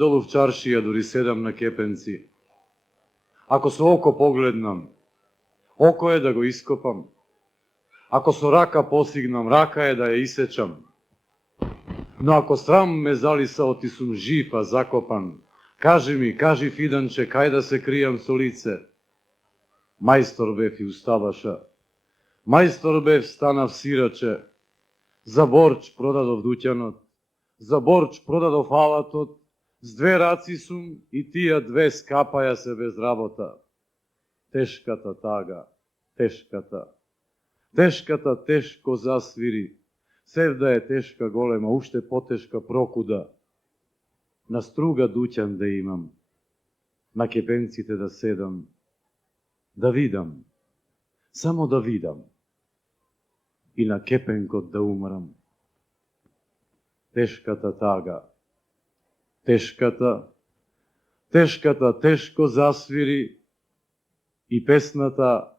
долу в чаршија дури седам на кепенци. Ако со око погледнам, око е да го ископам. Ако со рака посигнам, рака е да ја исечам. Но ако срам ме залиса, оти сум жив, а закопан, кажи ми, кажи Фиданче, кај да се кријам со лице? Мајстор бев и уставаша, мајстор бев станав сираче, за борч продадов дуќанот, за борч продадов алатот, с две раци сум и тија две скапаја се без работа. Тешката тага, тешката, тешката тешко засвири, севда е тешка голема, уште потешка прокуда. На струга дуќан да имам, на кепенците да седам, да видам, само да видам, и на кепенкот да умрам. Тешката тага, тешката, тешката тешко засвири и песната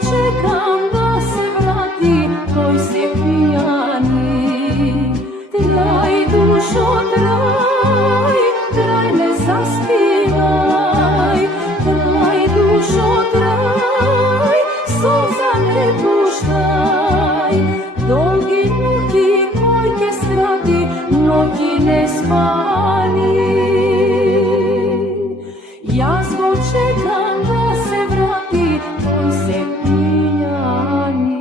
čekam da se vrati tvoj se pijani. Traj dušo, traj, traj ne zaspivaj. Traj dušo, traj, suza ne puštaj. Dolgi noći moj ke skrati, noći ne spani. Ja zbog čekam da se vrati tvoj se pijani.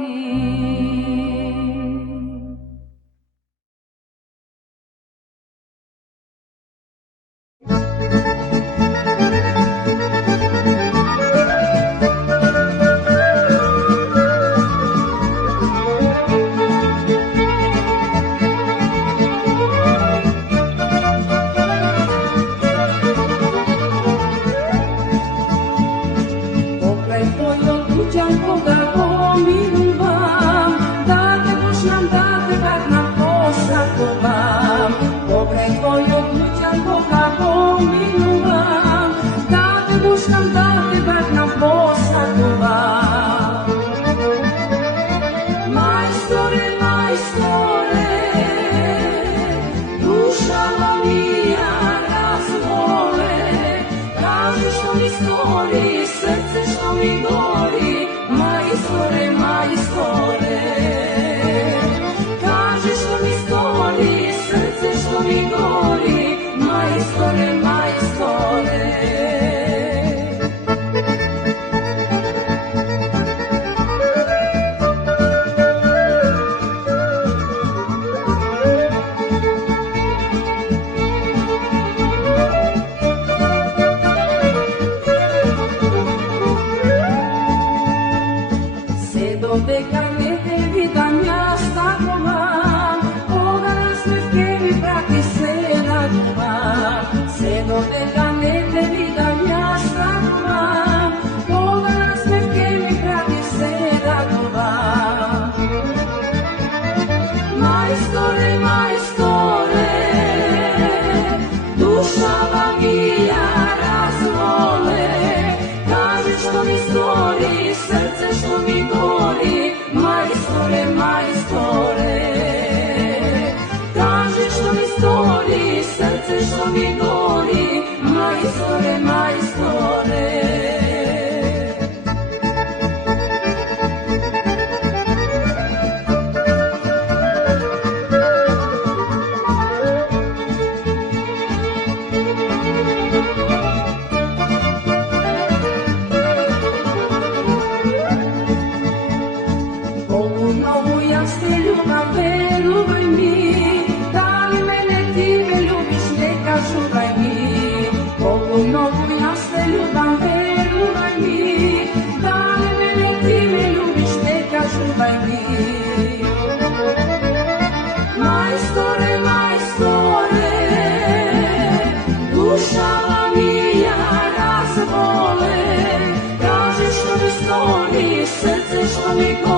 Srce što mi